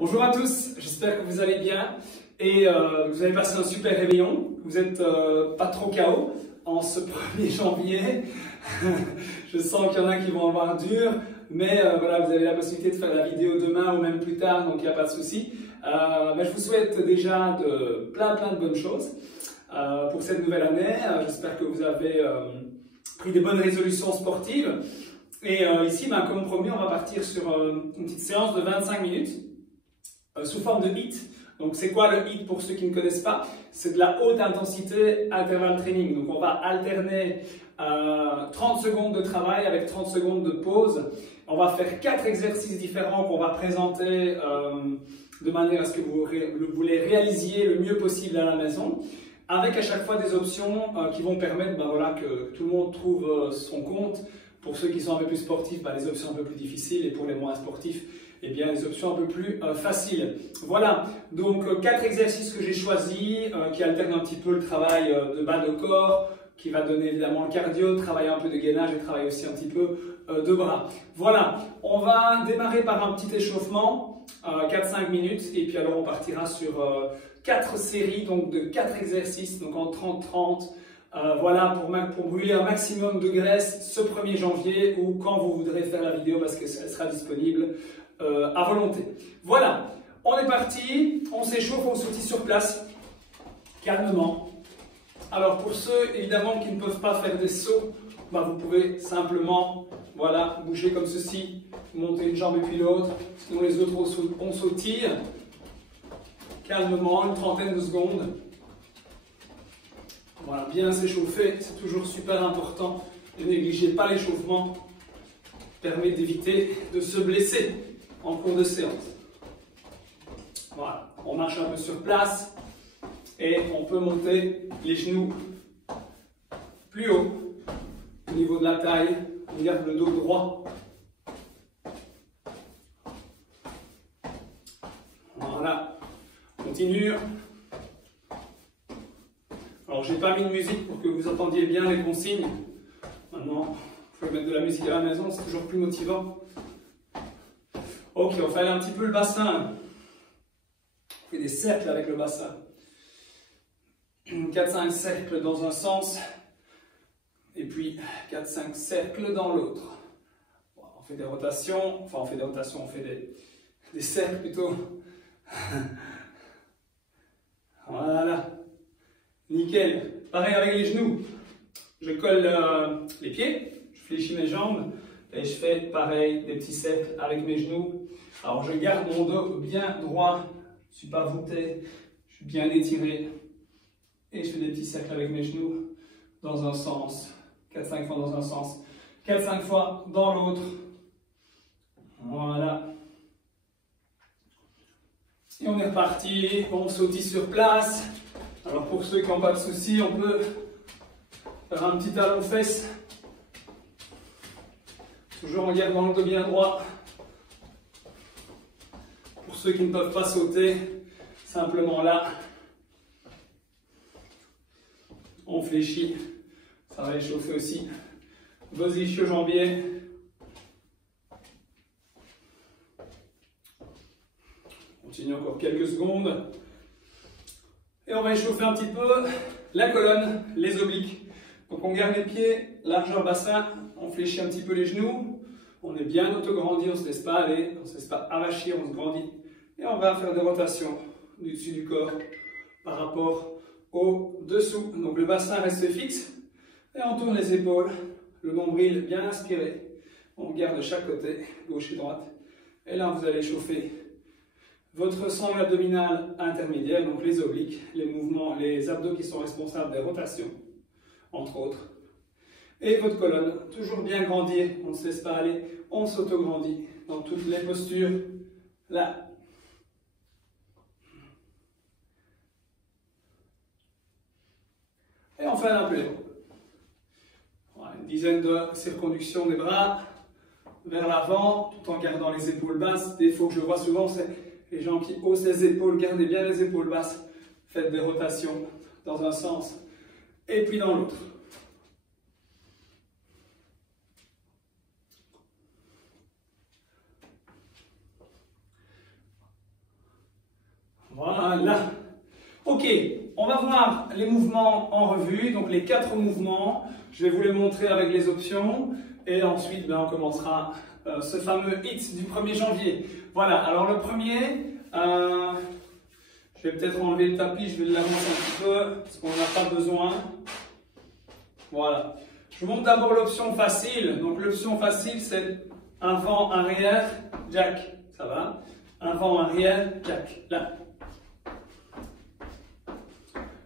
Bonjour à tous, j'espère que vous allez bien et vous avez passé un super réveillon. Vous n'êtes pas trop KO en ce 1er janvier. Je sens qu'il y en a qui vont avoir dur, mais voilà, vous avez la possibilité de faire la vidéo demain ou même plus tard, donc il n'y a pas de souci. Mais je vous souhaite déjà plein de bonnes choses pour cette nouvelle année. J'espère que vous avez pris des bonnes résolutions sportives. Et ici, comme promis, on va partir sur une petite séance de 25 minutes. Sous forme de HIIT. Donc c'est quoi le HIIT pour ceux qui ne connaissent pas? C'est de la haute intensité intervalle training. Donc on va alterner 30 secondes de travail avec 30 secondes de pause. On va faire 4 exercices différents qu'on va présenter de manière à ce que vous les réalisiez le mieux possible à la maison, avec à chaque fois des options qui vont permettre que tout le monde trouve son compte. Pour ceux qui sont un peu plus sportifs, les options un peu plus difficiles, et pour les moins sportifs, les options un peu plus faciles. Voilà, donc 4 exercices que j'ai choisis, qui alternent un petit peu le travail de bas de corps, qui va donner évidemment le cardio, travailler un peu de gainage et travailler aussi un petit peu de bras. Voilà, on va démarrer par un petit échauffement, 4-5 minutes, et puis alors on partira sur 4 séries, donc de 4 exercices, donc en 30-30. Voilà, pour brûler un maximum de graisse ce 1er janvier ou quand vous voudrez faire la vidéo parce qu'elle sera disponible à volonté. Voilà, on est parti, on s'échauffe, on sautille sur place, calmement. Alors pour ceux évidemment qui ne peuvent pas faire des sauts, vous pouvez simplement bouger comme ceci, monter une jambe et puis l'autre, sinon les autres on sautille, calmement, une trentaine de secondes. Voilà, bien s'échauffer, c'est toujours super important. Ne négligez pas l'échauffement, permet d'éviter de se blesser en cours de séance. Voilà, on marche un peu sur place et on peut monter les genoux plus haut au niveau de la taille. On garde le dos droit. Voilà, on continue. Alors, je n'ai pas mis de musique pour que vous entendiez bien les consignes. Maintenant, vous pouvez mettre de la musique à la maison, c'est toujours plus motivant. Ok, on fait aller un petit peu le bassin. On fait des cercles avec le bassin. 4-5 cercles dans un sens. Et puis 4-5 cercles dans l'autre. On fait des rotations. Enfin, on fait des cercles plutôt. Voilà. Nickel. Pareil avec les genoux. Je colle les pieds, je fléchis mes jambes et je fais pareil, des petits cercles avec mes genoux. Alors je garde mon dos bien droit, je ne suis pas voûté, je suis bien étiré. Et je fais des petits cercles avec mes genoux dans un sens. 4-5 fois dans un sens, 4-5 fois dans l'autre. Voilà. Et on est reparti, on sautille sur place. Alors pour ceux qui n'ont pas de soucis, on peut faire un petit talon fesse. Toujours en gardant le dos bien droit. Pour ceux qui ne peuvent pas sauter, simplement là, on fléchit. Ça va échauffer aussi vos ischio-jambiers. Continue encore quelques secondes. Et on va échauffer un petit peu la colonne, les obliques. Donc on garde les pieds, largeur bassin, on fléchit un petit peu les genoux. On est bien autograndi, on ne se laisse pas aller, on ne se laisse pas avachir, on se grandit. Et on va faire des rotations du dessus du corps par rapport au dessous. Donc le bassin reste fixe. Et on tourne les épaules, le nombril bien inspiré. On garde de chaque côté, gauche et droite. Et là vous allez chauffer votre sangle abdominal intermédiaire, donc les obliques, les mouvements, les abdos qui sont responsables des rotations, entre autres. Et votre colonne, toujours bien grandir, on ne se laisse pas aller, on s'auto-grandit dans toutes les postures. Là. Et on fait un peu les bras. Voilà, une dizaine de circonductions des bras vers l'avant, tout en gardant les épaules basses. Des défaut que je vois souvent, c'est les gens qui haussent les épaules, gardez bien les épaules basses, faites des rotations dans un sens et puis dans l'autre. Voilà. Ok, on va voir les mouvements en revue, donc les 4 mouvements. Je vais vous les montrer avec les options et ensuite on commencera ce fameux hit du 1er janvier. Voilà, alors le premier, je vais peut-être enlever le tapis, je vais l'avancer un petit peu parce qu'on n'a pas besoin. Voilà. Je vous montre d'abord l'option facile. Donc l'option facile c'est avant, arrière, jack. Ça va? Avant, arrière, jack. Là.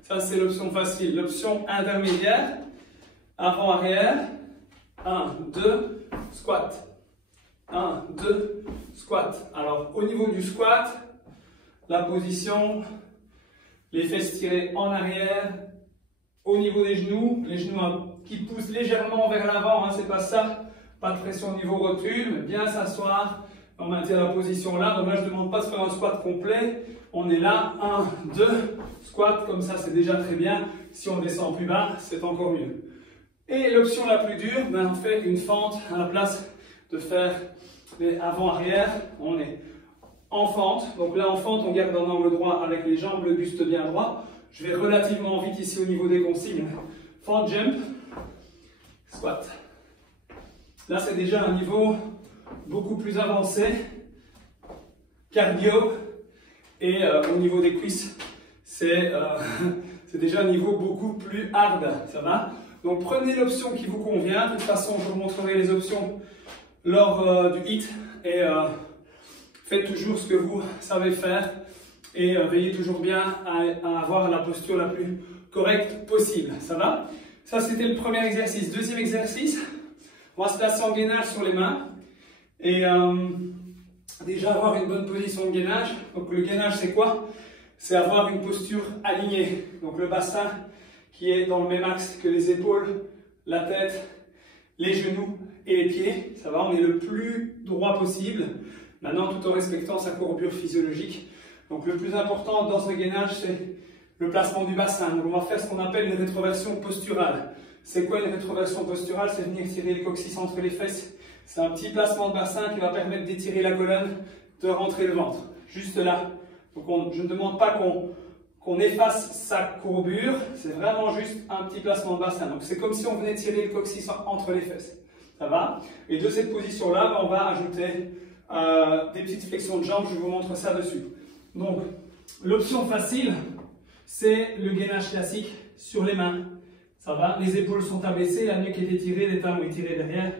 Ça, c'est l'option facile. L'option intermédiaire, avant, arrière, 1, 2, squat. 1, 2, squat. Alors, au niveau du squat, la position, les fesses tirées en arrière, au niveau des genoux, les genoux qui poussent légèrement vers l'avant, hein, c'est pas ça. Pas de pression au niveau rotule, bien s'asseoir. On maintient la position là. Donc là, je ne demande pas de faire un squat complet. On est là, 1, 2, squat, comme ça, c'est déjà très bien. Si on descend plus bas, c'est encore mieux. Et l'option la plus dure, on fait une fente à la place de faire les avant-arrière. On est en fente. Donc là, en fente, on garde un angle droit avec les jambes, le buste bien droit. Je vais relativement vite ici au niveau des consignes. Fente, jump, squat. Là, c'est déjà un niveau beaucoup plus avancé, cardio, et au niveau des cuisses, c'est déjà un niveau beaucoup plus hard, ça va? Donc prenez l'option qui vous convient. De toute façon, je vous montrerai les options lors du hit, et faites toujours ce que vous savez faire, et veillez toujours bien à avoir la posture la plus correcte possible, ça va? Ça, c'était le premier exercice. Deuxième exercice, on va se placer en gainage sur les mains. Et déjà avoir une bonne position de gainage. Donc le gainage c'est quoi? C'est avoir une posture alignée. Donc le bassin qui est dans le même axe que les épaules, la tête, les genoux et les pieds. Ça va, on est le plus droit possible. Maintenant tout en respectant sa courbure physiologique. Donc le plus important dans ce gainage c'est le placement du bassin. Donc on va faire ce qu'on appelle une rétroversion posturale. C'est quoi une rétroversion posturale? C'est venir tirer le coccyx entre les fesses. C'est un petit placement de bassin qui va permettre d'étirer la colonne, de rentrer le ventre. Juste là. Donc je ne demande pas qu'on efface sa courbure, c'est vraiment juste un petit placement de bassin. Donc c'est comme si on venait tirer le coccyx entre les fesses. Ça va? Et de cette position-là, on va ajouter des petites flexions de jambes, je vous montre ça dessus. Donc l'option facile, c'est le gainage classique sur les mains. Ça va? Les épaules sont abaissées, la nuque est étirée, les talons étirés derrière.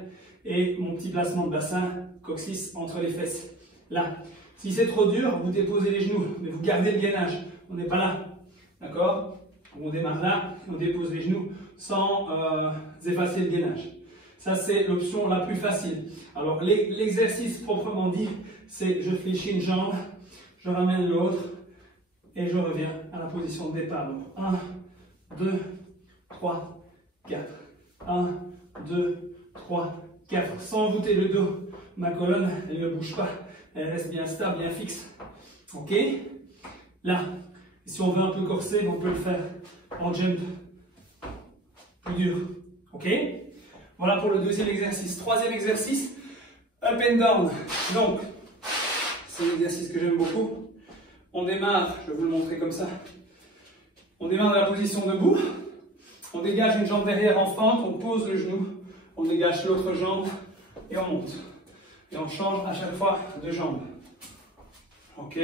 Et mon petit placement de bassin, coccyx entre les fesses. Là. Si c'est trop dur, vous déposez les genoux, mais vous gardez le gainage. On n'est pas là. D'accord? On démarre là, on dépose les genoux sans effacer le gainage. Ça, c'est l'option la plus facile. Alors, l'exercice proprement dit, c'est je fléchis une jambe, je ramène l'autre et je reviens à la position de départ. Donc, 1, 2, 3, 4. 1, 2, 3, 4. Sans voûter le dos. Ma colonne, elle ne bouge pas. Elle reste bien stable, bien fixe. Ok? Là. Si on veut un peu corser, on peut le faire en jump plus dur. Ok? Voilà pour le deuxième exercice. Troisième exercice, up and down. Donc, c'est un exercice que j'aime beaucoup. On démarre, je vais vous le montrer comme ça. On démarre dans la position debout. On dégage une jambe derrière en fente, on pose le genou. On dégage l'autre jambe et on monte. Et on change à chaque fois de jambe. Ok?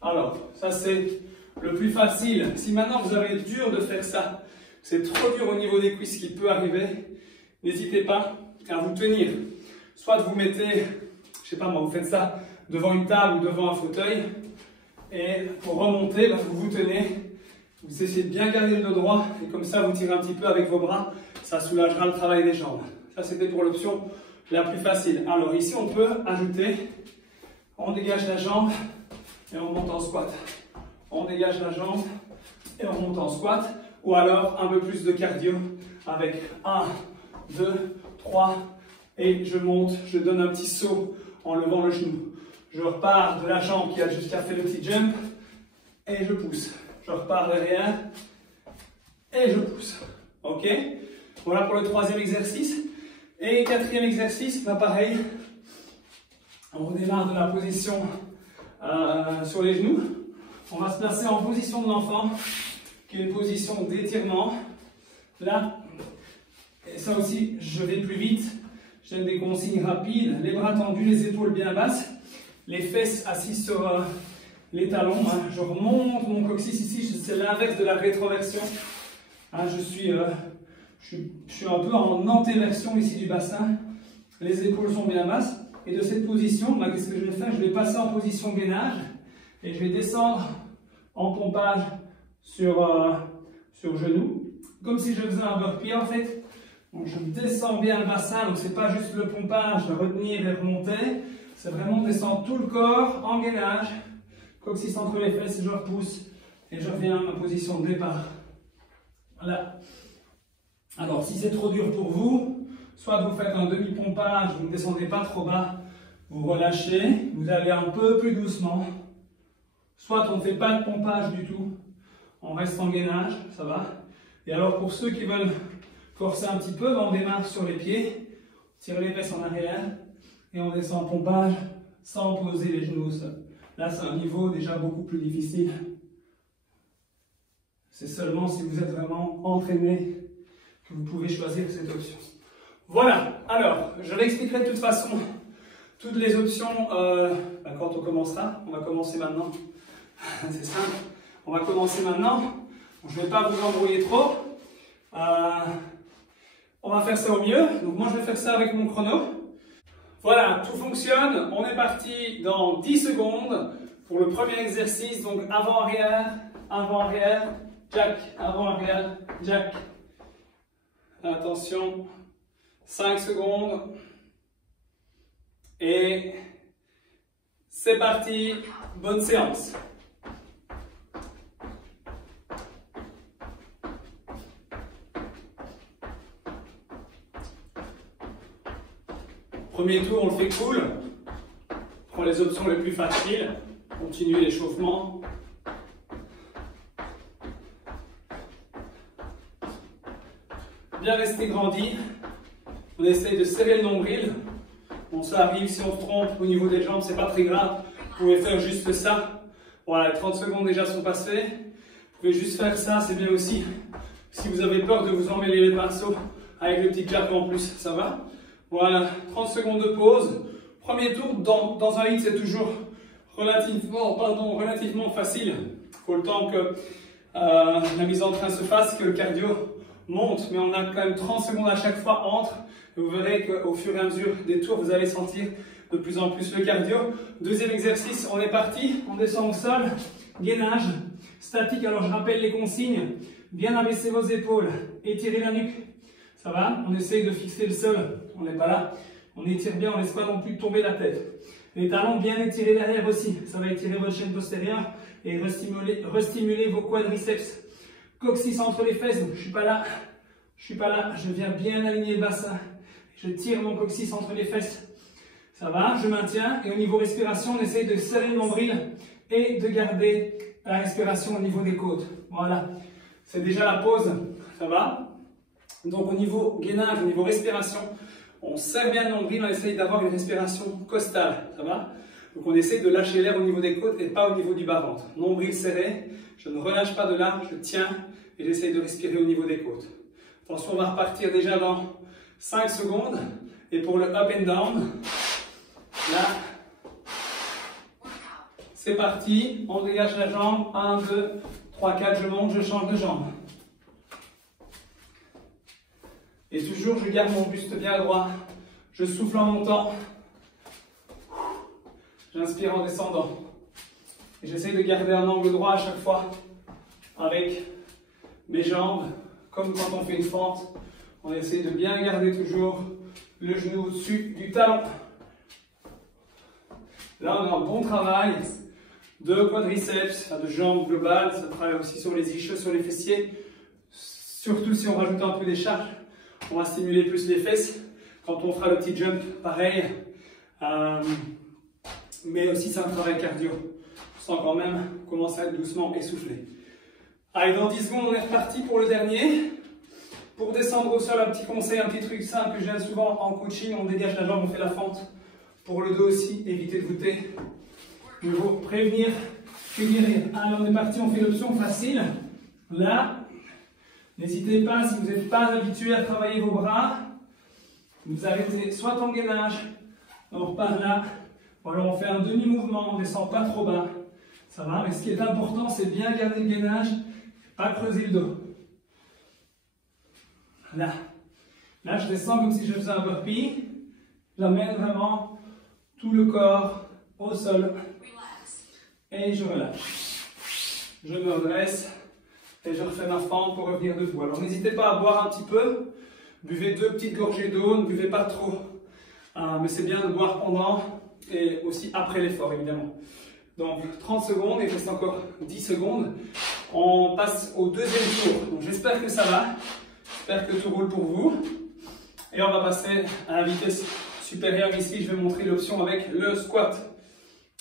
Alors, ça c'est le plus facile. Si maintenant vous avez dur de faire ça, c'est trop dur au niveau des cuisses qui peut arriver, n'hésitez pas à vous tenir. Soit vous mettez, je sais pas moi, vous faites ça devant une table ou devant un fauteuil. Et pour remonter, vous vous tenez. Vous essayez de bien garder le dos droit. Et comme ça, vous tirez un petit peu avec vos bras. Ça soulagera le travail des jambes. Ça, c'était pour l'option la plus facile. Alors ici, on peut ajouter, on dégage la jambe et on monte en squat. On dégage la jambe et on monte en squat. Ou alors un peu plus de cardio avec 1, 2, 3 et je monte, je donne un petit saut en levant le genou. Je repars de la jambe qui a jusqu'à fait le petit jump et je pousse. Je repars derrière et je pousse. Ok? Voilà pour le troisième exercice. Et quatrième exercice, là pareil. On démarre de la position sur les genoux. On va se placer en position de l'enfant, qui est une position d'étirement. Là, et ça aussi, je vais plus vite. J'aime des consignes rapides. Les bras tendus, les épaules bien basses. Les fesses assises sur les talons. Hein. Je remonte mon coccyx ici. C'est l'inverse de la rétroversion. Hein, je suis un peu en antéversion ici du bassin. Les épaules sont bien basses. Et de cette position, bah, qu'est-ce que je vais faire? Je vais passer en position gainage. Et je vais descendre en pompage sur genou. Comme si je faisais un burpee en fait. Donc je descends bien le bassin, donc c'est pas juste le pompage, retenir et remonter. C'est vraiment descendre tout le corps en gainage. Coccyx entre les fesses, je repousse. Et je reviens à ma position de départ. Voilà. Alors si c'est trop dur pour vous, soit vous faites un demi-pompage, vous ne descendez pas trop bas, vous relâchez, vous allez un peu plus doucement. Soit on ne fait pas de pompage du tout, on reste en gainage, ça va. Et alors pour ceux qui veulent forcer un petit peu, on démarre sur les pieds, on tire les fesses en arrière et on descend en pompage sans poser les genoux au sol. Là c'est un niveau déjà beaucoup plus difficile. C'est seulement si vous êtes vraiment entraîné que vous pouvez choisir cette option. Voilà, alors je réexpliquerai de toute façon toutes les options quand on commencera. On va commencer maintenant. C'est simple. On va commencer maintenant. Je ne vais pas vous embrouiller trop. On va faire ça au mieux. Donc moi je vais faire ça avec mon chrono. Voilà, tout fonctionne. On est parti dans 10 secondes pour le premier exercice. Donc avant-arrière, avant-arrière, jack, avant-arrière, jack. Attention, 5 secondes. Et c'est parti. Bonne séance. Premier tour, on le fait cool. On prend les options les plus faciles. Continue l'échauffement. Bien rester grandi. On essaye de serrer le nombril. Bon, ça arrive si on se trompe au niveau des jambes, c'est pas très grave. Vous pouvez faire juste ça. Voilà, 30 secondes déjà sont passées. Vous pouvez juste faire ça, c'est bien aussi. Si vous avez peur de vous emmêler les pinceaux avec le petit jack en plus, ça va? Voilà, 30 secondes de pause. Premier tour, dans un hit, c'est toujours relativement facile. Il faut le temps que la mise en train se fasse, que le cardio monte. Mais on a quand même 30 secondes à chaque fois entre. Et vous verrez qu'au fur et à mesure des tours, vous allez sentir de plus en plus le cardio. Deuxième exercice, on est parti. On descend au sol. Gainage, statique. Alors je rappelle les consignes. Bien abaisser vos épaules. Étirer la nuque. Ça va? On essaye de fixer le sol. On n'est pas là. On étire bien, on ne laisse pas non plus tomber la tête. Les talons bien étirés derrière aussi. Ça va étirer votre chaîne postérieure et restimuler vos quadriceps. Coccyx entre les fesses. Je ne suis pas là. Je suis pas là. Je viens bien aligner le bassin. Je tire mon coccyx entre les fesses. Ça va? Je maintiens. Et au niveau respiration, on essaye de serrer le nombril et de garder la respiration au niveau des côtes. Voilà. C'est déjà la pause. Ça va? Donc au niveau gainage, au niveau respiration, on serre bien le nombril, on essaye d'avoir une respiration costale, ça va? Donc on essaie de lâcher l'air au niveau des côtes et pas au niveau du bas-ventre. Nombril serré, je ne relâche pas de là, je tiens et j'essaye de respirer au niveau des côtes. Attention, on va repartir déjà dans 5 secondes. Et pour le up and down, là, c'est parti, on dégage la jambe, 1, 2, 3, 4, je monte, je change de jambe. Et toujours, je garde mon buste bien droit. Je souffle en montant. J'inspire en descendant. Et j'essaie de garder un angle droit à chaque fois avec mes jambes. Comme quand on fait une fente, on essaie de bien garder toujours le genou au-dessus du talon. Là, on a un bon travail de quadriceps, de jambes globales. Ça travaille aussi sur les ischios, sur les fessiers. Surtout si on rajoute un peu des charges. On va stimuler plus les fesses. Quand on fera le petit jump, pareil. Mais aussi, c'est un travail cardio. On sent quand même commencer à être doucement essoufflé. Allez, dans 10 secondes, on est reparti pour le dernier. Pour descendre au sol, un petit conseil, un petit truc simple que je donne souvent en coaching. On dégage la jambe, on fait la fente. Pour le dos aussi, évitez de voûter. Il faut prévenir que guérir. Alors on est parti, on fait l'option facile. Là, n'hésitez pas, si vous n'êtes pas habitué à travailler vos bras, vous arrêtez soit en gainage, on repart là, ou alors on fait un demi-mouvement, on ne descend pas trop bas. Ça va, mais ce qui est important, c'est bien garder le gainage, pas creuser le dos. Là, je descends comme si je faisais un burpee. J'amène vraiment tout le corps au sol. Et je relâche. Je me redresse et je refais ma fente pour revenir debout. Alors n'hésitez pas à boire un petit peu. Buvez 2 petites gorgées d'eau, ne buvez pas trop. Mais c'est bien de boire pendant et aussi après l'effort, évidemment. Donc 30 secondes, il reste encore 10 secondes. On passe au deuxième tour. Donc j'espère que ça va. J'espère que tout roule pour vous. Et on va passer à la vitesse supérieure. Ici, je vais montrer l'option avec le squat.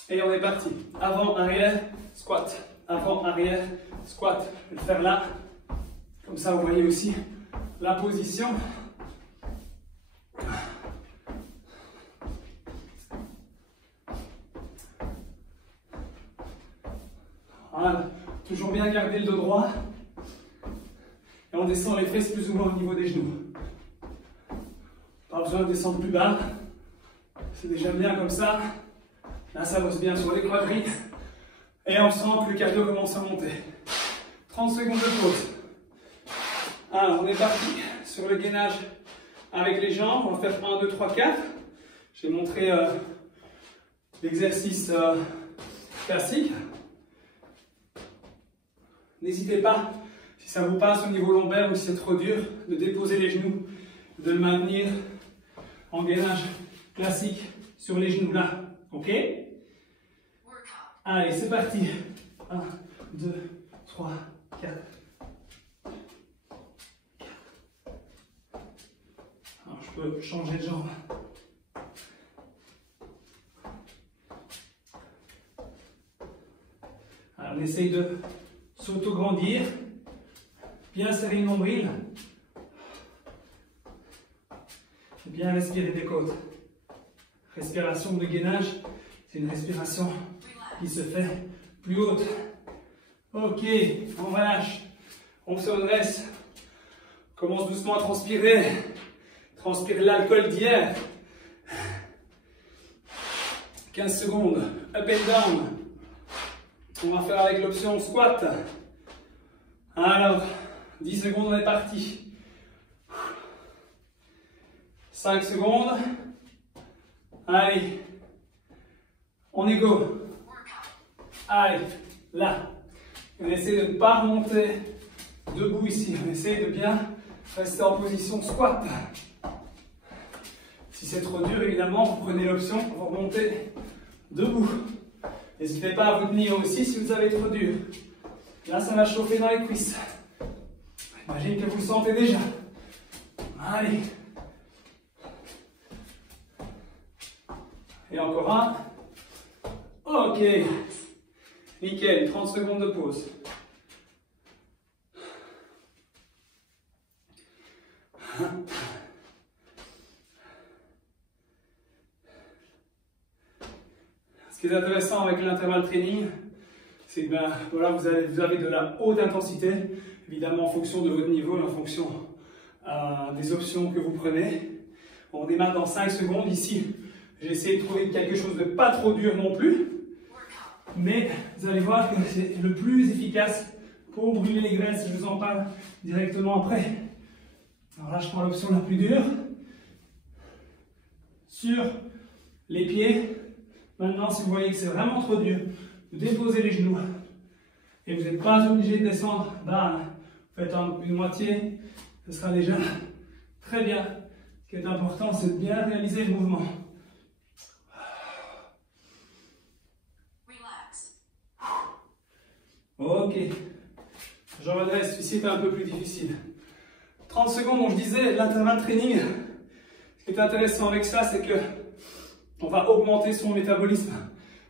Et on est parti. Avant, arrière, squat. Avant, arrière, squat. Je vais le faire là. Comme ça, vous voyez aussi la position. Voilà. Toujours bien garder le dos droit. Et on descend les fesses plus ou moins au niveau des genoux. Pas besoin de descendre plus bas. C'est déjà bien comme ça. Là, ça bosse bien sur les quadris. Et on sent que le cardio commence à monter. 30 secondes de pause. Alors, on est parti sur le gainage avec les jambes. On va faire 1, 2, 3, 4. J'ai montré l'exercice classique. N'hésitez pas, si ça vous passe au niveau lombaire ou si c'est trop dur, de déposer les genoux, de le maintenir en gainage classique sur les genoux là. Ok? Allez, c'est parti. 1, 2, 3, 4. Alors, je peux changer de jambe. Alors, on essaye de s'auto-grandir. Bien serrer le nombril. Bien respirer des côtes. Respiration de gainage, c'est une respiration qui se fait plus haute. Ok, on relâche. On se redresse. On commence doucement à transpirer. Transpire l'alcool d'hier. 15 secondes. Up and down. On va faire avec l'option squat. Alors, 10 secondes, on est parti. 5 secondes. Allez. On est go. Allez, là. On essaie de ne pas remonter debout ici. On essaie de bien rester en position squat. Si c'est trop dur, évidemment, vous prenez l'option pour remonter debout. N'hésitez pas à vous tenir aussi si vous avez trop dur. Là, ça va chauffer dans les cuisses. J'imagine que vous le sentez déjà. Allez. Et encore un. Ok. Nickel. 30 secondes de pause. Ce qui est intéressant avec l'intervalle training, c'est que voilà, vous avez de la haute intensité, évidemment en fonction de votre niveau et en fonction des options que vous prenez. On démarre dans 5 secondes. Ici, j'ai essayé de trouver quelque chose de pas trop dur non plus, mais vous allez voir que c'est le plus efficace pour brûler les graisses. Je vous en parle directement après. Alors là, je prends l'option la plus dure sur les pieds. Maintenant, si vous voyez que c'est vraiment trop dur, vous déposez les genoux et vous n'êtes pas obligé de descendre bas. Vous faites une moitié, ce sera déjà très bien. Ce qui est important, c'est de bien réaliser le mouvement. Ok. Je redresse. Ici, c'est un peu plus difficile. 30 secondes, donc je disais, l'intervalle training. Ce qui est intéressant avec ça, c'est que on va augmenter son métabolisme.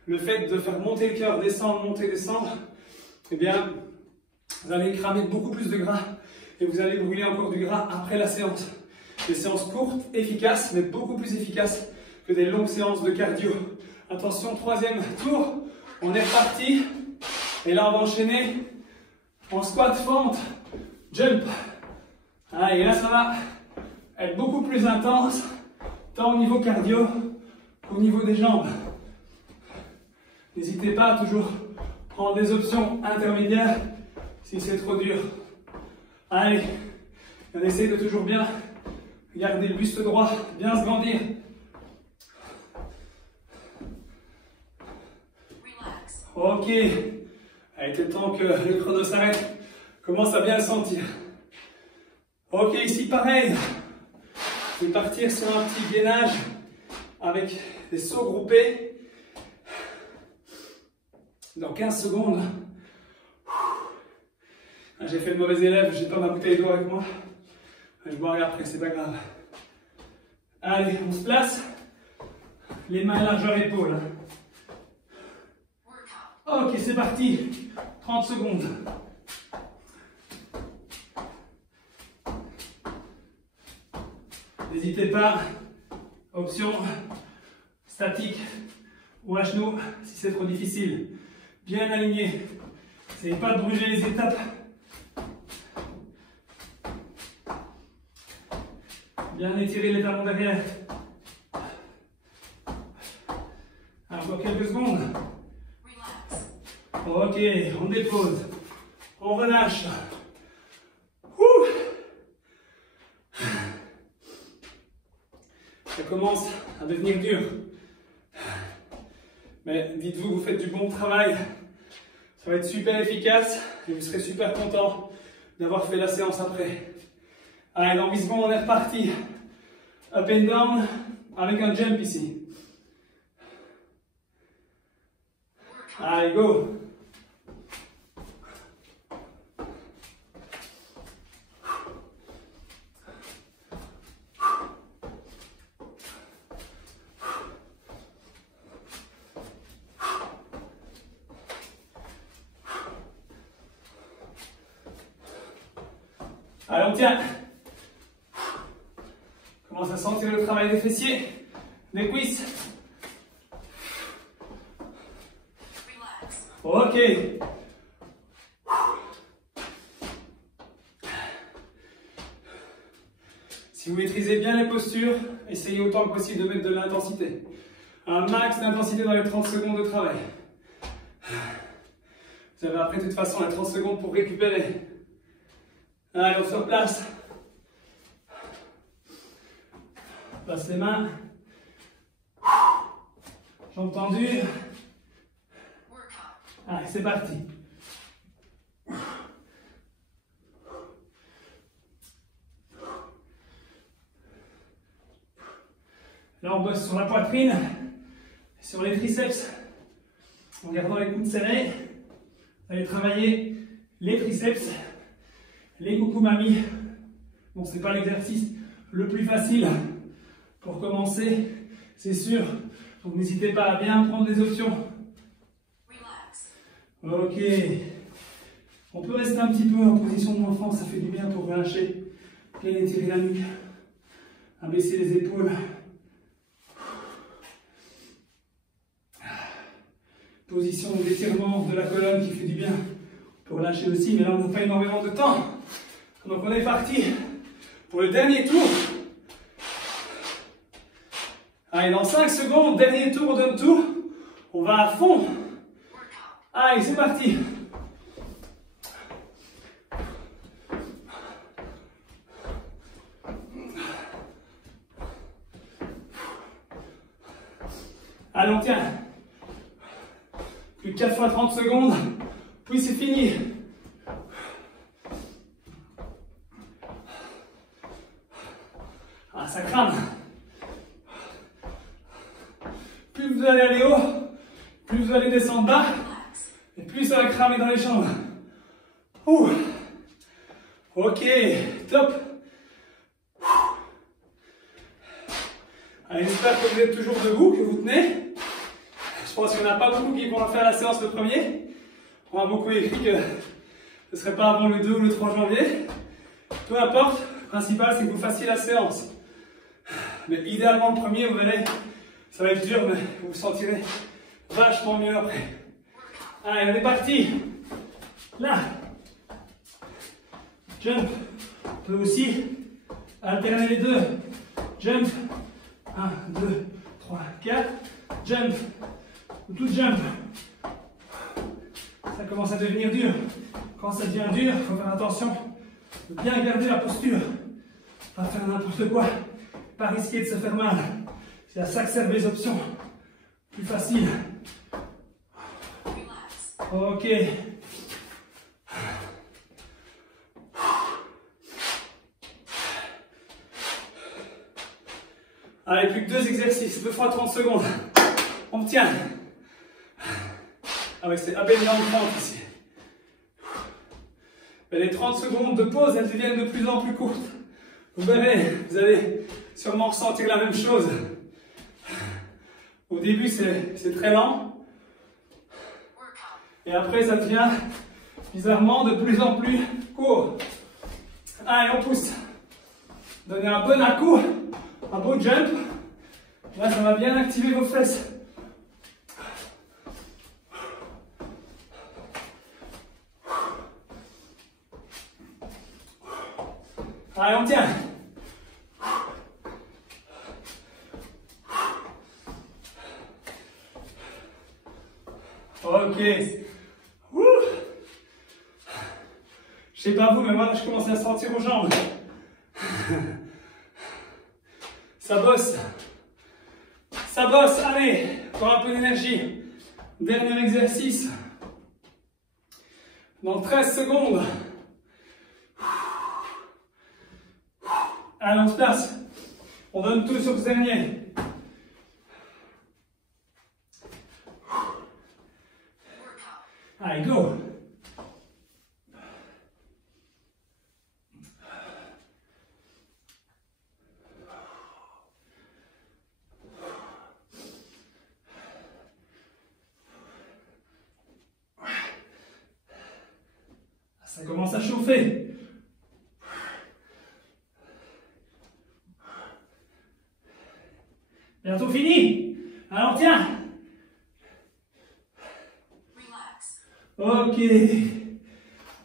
Le fait de faire monter le cœur, descendre, monter, descendre, eh bien, vous allez cramer beaucoup plus de gras et vous allez brûler encore du gras après la séance. Des séances courtes, efficaces, mais beaucoup plus efficaces que des longues séances de cardio. Attention, troisième tour, on est reparti. Et là, on va enchaîner en squat, fente, jump. Et là, ça va être beaucoup plus intense, tant au niveau cardio qu'au niveau des jambes. N'hésitez pas à toujours prendre des options intermédiaires si c'est trop dur. Allez, on essaye de toujours bien garder le buste droit, bien se grandir. Ok, allez, c'est le temps que le chrono s'arrête. Commence à bien le sentir. Ok, ici pareil. Je vais partir sur un petit gainage avec des sauts groupés. Dans 15 secondes. J'ai fait le mauvais élève, j'ai pas ma bouteille d'eau avec moi. Je boirai après, c'est pas grave. Allez, on se place. Les mains largeur épaule. Ok, c'est parti. 30 secondes. N'hésitez pas. Option statique ou à genoux si c'est trop difficile. Bien aligné. N'essayez pas de brûler les étapes. Bien étirer les talons derrière. Encore quelques secondes. Ok, on dépose. On relâche. Ça commence à devenir dur. Mais dites-vous que vous faites du bon travail. Ça va être super efficace et vous serez super content d'avoir fait la séance après. Allez, dans 8 secondes, on est reparti. Up and down avec un jump ici. Allez, go! Allez, on tient. Commence à sentir le travail des fessiers, des cuisses. Ok. Si vous maîtrisez bien les postures, essayez autant que possible de mettre de l'intensité. Un max d'intensité dans les 30 secondes de travail. Vous avez après de toute façon les 30 secondes pour récupérer. Allez, on se replace. Passe les mains. Jambes tendues. Allez, c'est parti. Là, on bosse sur la poitrine, sur les triceps. En gardant les coudes serrés, vous allez travailler les triceps, les kukumami. Bon, ce n'est pas l'exercice le plus facile pour commencer, c'est sûr. Donc, n'hésitez pas à bien prendre les options. Ok. On peut rester un petit peu en position de l'enfant, ça fait du bien pour relâcher. Bien étirer la nuque. Abaisser les épaules. Position d'étirement de la colonne qui fait du bien pour relâcher aussi, mais là on n'a pas énormément de temps. Donc on est parti pour le dernier tour. Allez, dans 5 secondes, dernier tour, on donne tout. On va à fond. Allez, c'est parti. Allez, on tient. Plus de 4 fois 30 secondes, puis c'est fini. Ah, ça crame. Plus vous allez aller haut, plus vous allez descendre bas, et plus ça va cramer dans les jambes. Ouh. Ok, top. Allez, j'espère que vous êtes toujours debout, que vous tenez. Je pense qu'il n'y en a pas beaucoup qui vont faire la séance le premier. On a beaucoup écrit que ce ne serait pas avant le 2 ou le 3 janvier. Peu importe, le principal c'est que vous fassiez la séance. Mais idéalement le premier, vous verrez, ça va être dur, mais vous vous sentirez vachement mieux après. Allez, on est parti. Là. Jump. On peut aussi alterner les deux. Jump. 1, 2, 3, 4. Jump. Ou tout jump. Ça commence à devenir dur. Quand ça devient dur, il faut faire attention de bien garder la posture. Pas faire n'importe quoi. Pas risquer de se faire mal. C'est à ça que servent les options. Plus facile. Ok. Allez, plus que 2 exercices, 2 fois 30 secondes. On tient. Avec ces abéliantes fentes ici. Mais les 30 secondes de pause, elles deviennent de plus en plus courtes. Vous verrez, vous allez sûrement ressentir la même chose. Au début, c'est très lent. Et après, ça devient bizarrement de plus en plus court. Allez, on pousse. Donnez un bon à-coup, un beau jump. Là, ça va bien activer vos fesses. Allez, on tient. Ok. Je sais pas vous, mais moi, je commence à sentir aux jambes. Ça bosse. Ça bosse. Allez, encore un peu d'énergie. Dernier exercice. Dans 13 secondes. Allez, on se place. On donne tout sur ce dernier. Allez, go. Ça commence à chauffer. Bientôt fini. Alors tiens. Ok.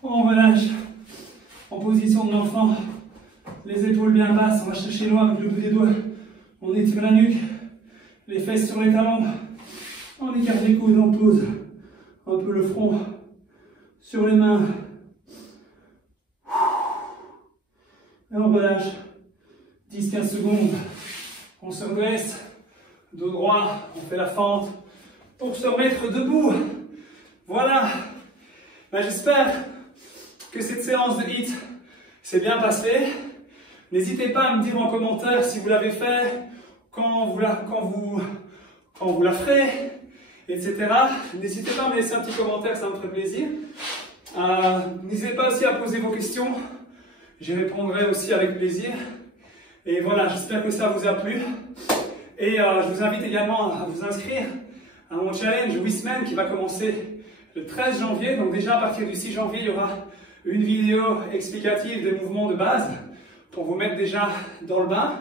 On relâche. En position de l'enfant. Les épaules bien basses. On va chercher loin avec le bout des doigts. On étire la nuque. Les fesses sur les talons. On écarte les coudes. On pose un peu le front sur les mains. Et on relâche. 10-15 secondes. On se redresse. Dos droit, on fait la fente pour se remettre debout. Voilà. Ben, j'espère que cette séance de HIIT s'est bien passée. N'hésitez pas à me dire en commentaire si vous l'avez fait, quand vous la ferez, etc. N'hésitez pas à me laisser un petit commentaire, ça me ferait plaisir. N'hésitez pas aussi à poser vos questions. J'y répondrai aussi avec plaisir. Et voilà, j'espère que ça vous a plu. Et je vous invite également à vous inscrire à mon challenge 8 semaines qui va commencer le 13 janvier. Donc déjà à partir du 6 janvier, il y aura une vidéo explicative des mouvements de base pour vous mettre déjà dans le bain.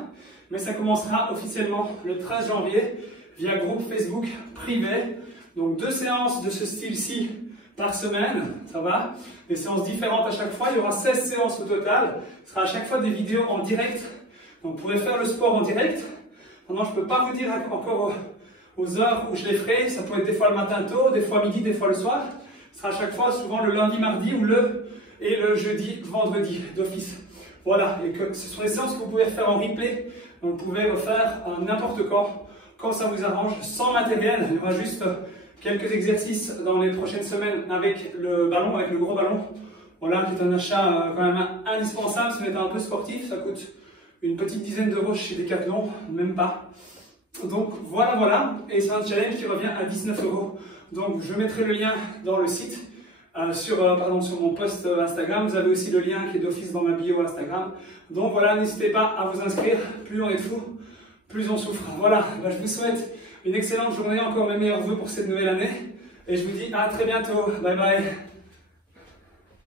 Mais ça commencera officiellement le 13 janvier via groupe Facebook privé. Donc 2 séances de ce style-ci par semaine, ça va. Des séances différentes à chaque fois. Il y aura 16 séances au total. Ce sera à chaque fois des vidéos en direct. Donc vous pourrez faire le sport en direct. Maintenant, je ne peux pas vous dire encore aux heures où je les ferai. Ça peut être des fois le matin tôt, des fois midi, des fois le soir. Ce sera à chaque fois, souvent le lundi, mardi ou le jeudi, vendredi d'office. Voilà, et que ce sont des séances que vous pouvez faire en replay. Donc vous pouvez refaire n'importe quand ça vous arrange, sans matériel. Il y aura juste quelques exercices dans les prochaines semaines avec le ballon, avec le gros ballon. Voilà, qui est un achat quand même indispensable si vous êtes un peu sportif. Ça coûte une petite dizaine d'euros chez Decathlon, même pas. Donc voilà, et c'est un challenge qui revient à 19 euros. Donc je mettrai le lien dans le site, sur mon post Instagram. Vous avez aussi le lien qui est d'office dans ma bio Instagram. Donc voilà, n'hésitez pas à vous inscrire. Plus on est fou, plus on souffre. Voilà, je vous souhaite une excellente journée, encore mes meilleurs vœux pour cette nouvelle année. Et je vous dis à très bientôt. Bye bye.